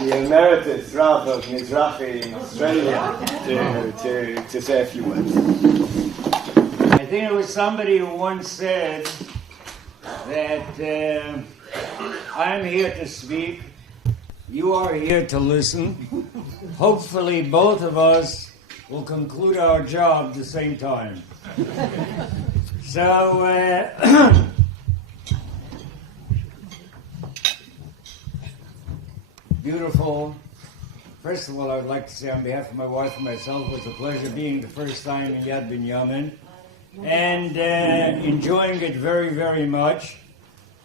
the Emeritus Rav of Mizrahi in Australia to say a few words. I think it was somebody who once said that I'm here to speak, you are here to listen. Hopefully both of us will conclude our job at the same time. So, beautiful. First of all, I would like to say on behalf of my wife and myself, it was a pleasure being the first time in Yad Binyamin and enjoying it very, very much.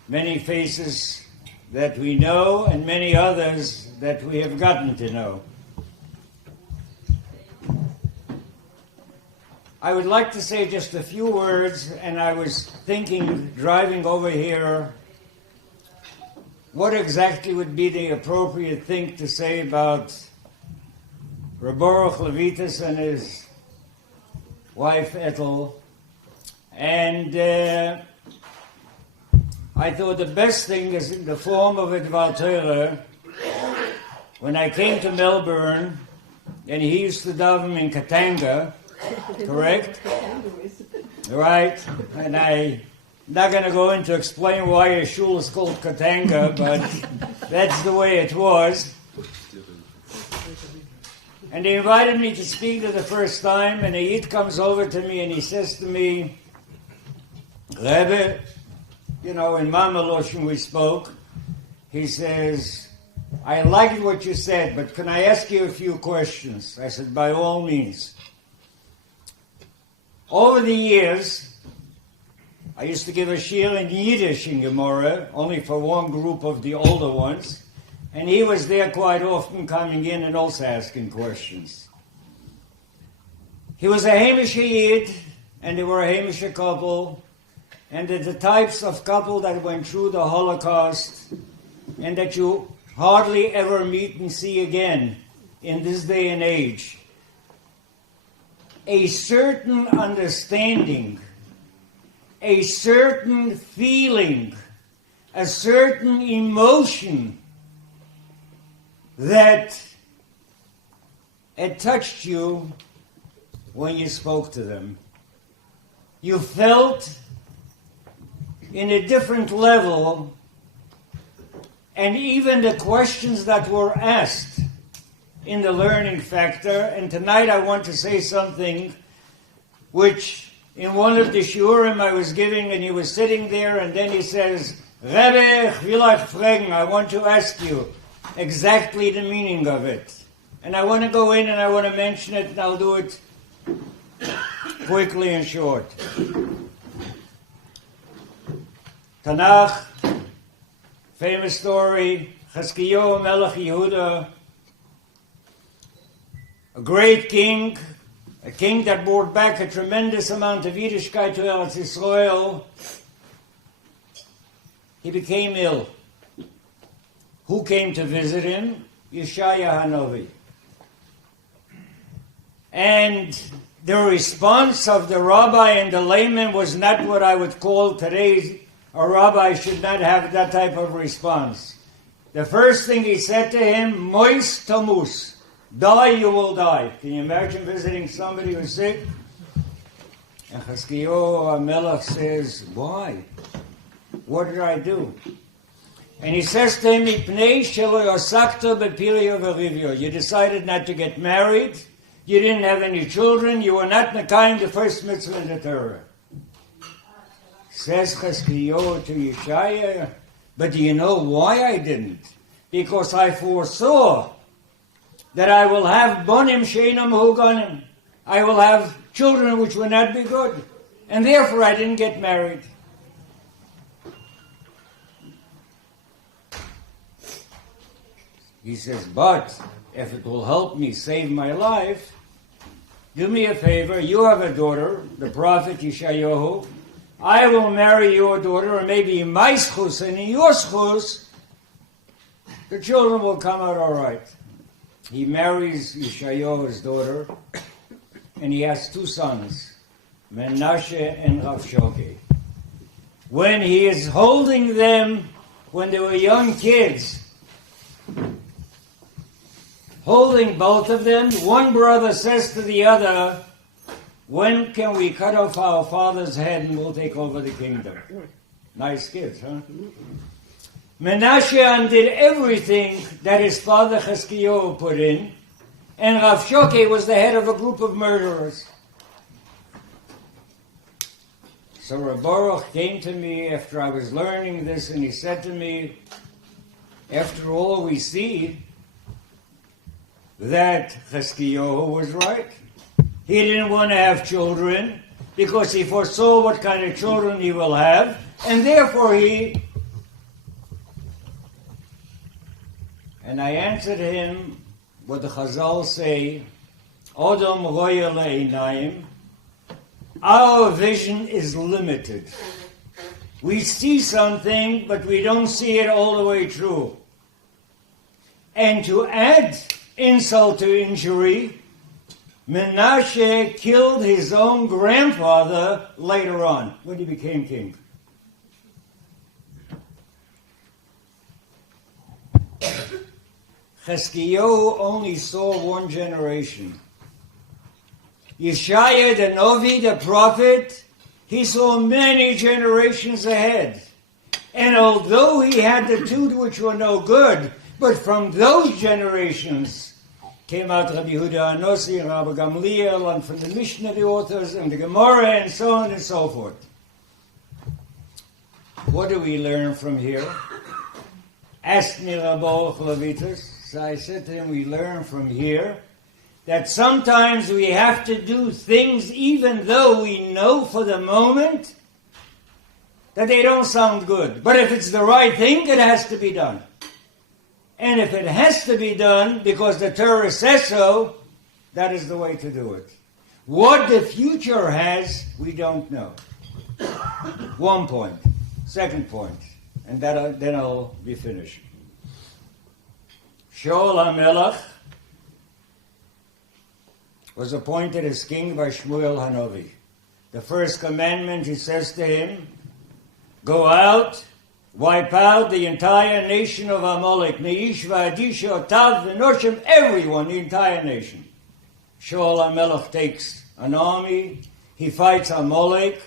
Many faces that we know and many others that we have gotten to know. I would like to say just a few words, and I was thinking, driving over here, what exactly would be the appropriate thing to say about Baruch Lewites and his wife Ethel. And I thought the best thing is in the form of a Dvar Torah. When I came to Melbourne, and he used to daven in Katanga, correct? Right, and I'm not going to go into explain why a shul is called Katanga, but that's the way it was. And they invited me to speak for the first time, and a Yid comes over to me and he says to me, Rebbe, you know, in Mama Loshen we spoke, he says, I liked what you said, but can I ask you a few questions? I said, by all means. Over the years, I used to give a shiur in Yiddish in Gemara, only for one group of the older ones, and he was there quite often coming in and also asking questions. He was a Hamish Yid, and they were a Hamish couple, and they're the types of couple that went through the Holocaust and that you hardly ever meet and see again in this day and age. A certain understanding, a certain feeling, a certain emotion that it touched you when you spoke to them. You felt in a different level, and even the questions that were asked in the learning factor. And tonight I want to say something which in one of the shiurim I was giving, and he was sitting there, and then he says, Rebbe, ich will euch fragen, I want to ask you exactly the meaning of it. And I want to go in and I want to mention it, and I'll do it quickly and short. Tanakh, famous story, Chazkiyahu Melech Yehuda, a great king, a king that brought back a tremendous amount of Yiddishkeit to Eretz Yisrael. He became ill. Who came to visit him? Yeshaya Hanavi. And the response of the rabbi and the layman was not what I would call today. A rabbi should not have that type of response. The first thing he said to him, Mois Tamus, die, you will die. Can you imagine visiting somebody who's sick? And Chazkiyahu Melech says, why? What did I do? And he says to him, you decided not to get married, you didn't have any children, you were not Mekayim the first mitzvah in the Torah. Says Chazkiyahu to Yeshaya, but do you know why I didn't? Because I foresaw that I will have bonim sheinam huganim. I will have children which will not be good. And therefore I didn't get married. He says, but if it will help me save my life, do me a favor, you have a daughter, the prophet Yeshayahu, I will marry your daughter, or maybe in my schus and in your schus, the children will come out all right. He marries Yeshayahu's daughter, and he has two sons, Menashe and Rav Shoge. When he is holding them, when they were young kids, holding both of them. One brother says to the other, when can we cut off our father's head and we'll take over the kingdom? Nice kids, huh? Menashe undid everything that his father Chizkiyahu put in, and Rav Shoke was the head of a group of murderers. So Rav Baruch came to me after I was learning this, and he said to me, after all, we see that Chizkiyahu was right. He didn't want to have children because he foresaw what kind of children he will have, and therefore and I answered him what the Chazal say, Odom roya le'inayim, our vision is limited. We see something, but we don't see it all the way through. And to add insult to injury, Menashe killed his own grandfather later on, when he became king. Chizkiyahu only saw one generation. Yeshaya the Novi, the prophet, he saw many generations ahead. And although he had the two which were no good, but from those generations came out Rabbi Yehuda Anossi and Rabbi Gamliel, and from the Mishnah, the authors, and the Gemara, and so on and so forth. What do we learn from here? Asked me Baruch Lewites. So I said to him, we learn from here that sometimes we have to do things even though we know for the moment that they don't sound good. But if it's the right thing, it has to be done. And if it has to be done because the Torah says so, that is the way to do it. What the future has, we don't know. One point. Second point. And then I'll be finished. Shaul HaMelech was appointed as king by Shmuel Hanovi. The first commandment, he says to him, go out, wipe out the entire nation of Amalek, Meish v'Adish, Otav, v'Noshim, everyone, the entire nation. Shaul HaMelech takes an army, he fights Amalek.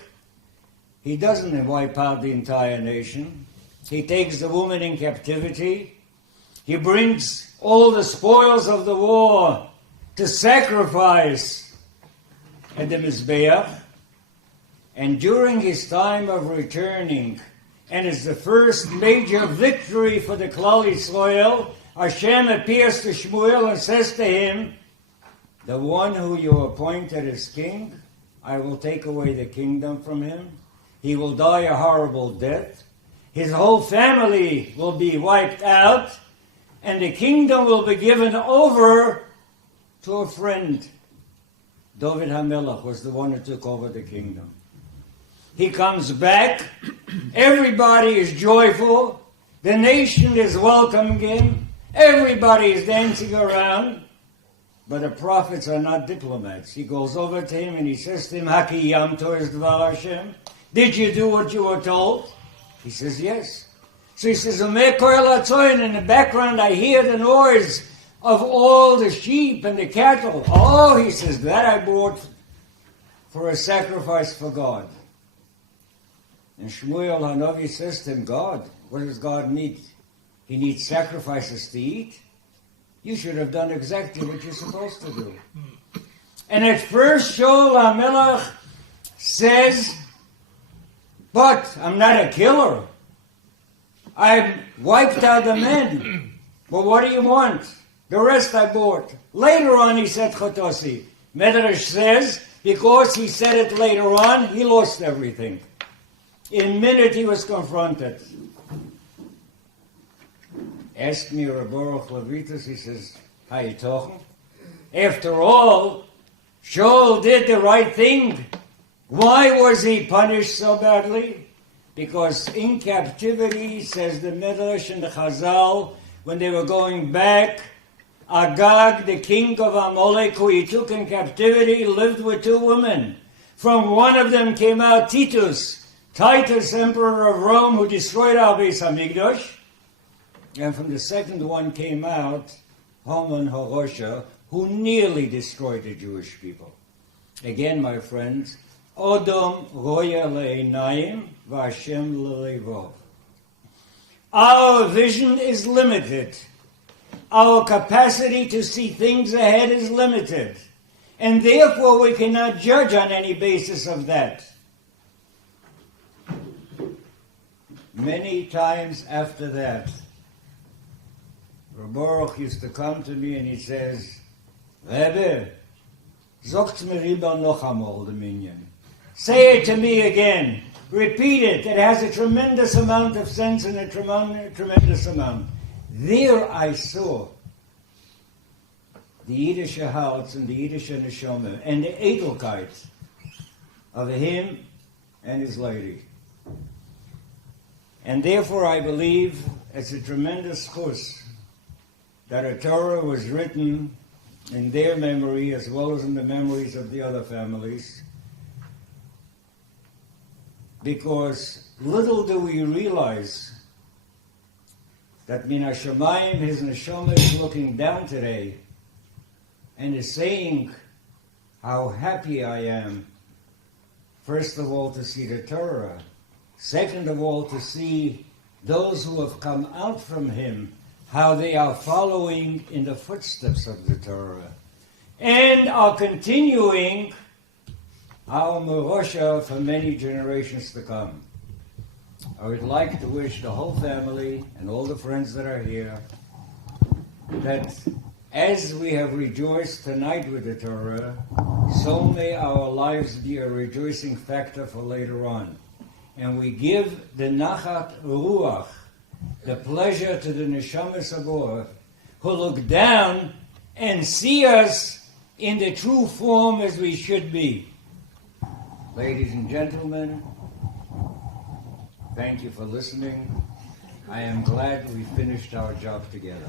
He doesn't wipe out the entire nation. He takes the woman in captivity. He brings all the spoils of the war to sacrifice at the Mizbeach. And during his time of returning, and it's the first major victory for the Klal Yisrael, Hashem appears to Shmuel and says to him, the one who you appointed as king, I will take away the kingdom from him. He will die a horrible death. His whole family will be wiped out, and the kingdom will be given over to a friend. David HaMelech was the one who took over the kingdom. He comes back, everybody is joyful, the nation is welcoming him, everybody is dancing around, but the prophets are not diplomats. He goes over to him and he says to him, Haki Yamto es Dvar Hashem, did you do what you were told? He says, yes. So he says, in the background I hear the noise of all the sheep and the cattle. Oh, he says, that I brought for a sacrifice for God. And Shmuel Hanovi says to him, God, what does God need? He needs sacrifices to eat? You should have done exactly what you're supposed to do. And at first Shaul HaMelech says, but I'm not a killer. I've wiped out the men. But what do you want? The rest I bought. Later on he said Chotosi. Medrash says, because he said it later on, he lost everything. In a minute he was confronted. Asked me Baruch Lewites, he says, how you talking? After all, Shaul did the right thing. Why was he punished so badly? Because in captivity, says the Midrash and the Chazal, when they were going back, Agag, the king of Amalek, who he took in captivity, lived with two women. From one of them came out Titus, emperor of Rome, who destroyed our Beis Hamikdash. And from the second one came out Haman HaRosha, who nearly destroyed the Jewish people. Again, my friends, Odom roya le'einayim v'Hashem le'levov. Our vision is limited. Our capacity to see things ahead is limited. And therefore we cannot judge on any basis of that. Many times after that, Baruch used to come to me and he says, Rebbe, zogt mir lieber noch einmal the minyan. Say it to me again. Repeat it. It has a tremendous amount of sense and a tremendous amount. There I saw the Yiddish hearts and the Yiddish neshama and the edelkeit of him and his lady. And therefore I believe it's a tremendous chus that a Torah was written in their memory as well as in the memories of the other families, because little do we realize that Min HaShamayim, his neshama, is looking down today and is saying how happy I am, first of all, to see the Torah, second of all, to see those who have come out from him, how they are following in the footsteps of the Torah and are continuing our Morosha for many generations to come. I would like to wish the whole family and all the friends that are here that as we have rejoiced tonight with the Torah, so may our lives be a rejoicing factor for later on. And we give the Nachat Ruach, the pleasure to the Neshamas Abor, who look down and see us in the true form as we should be. Ladies and gentlemen, thank you for listening. I am glad we finished our job together.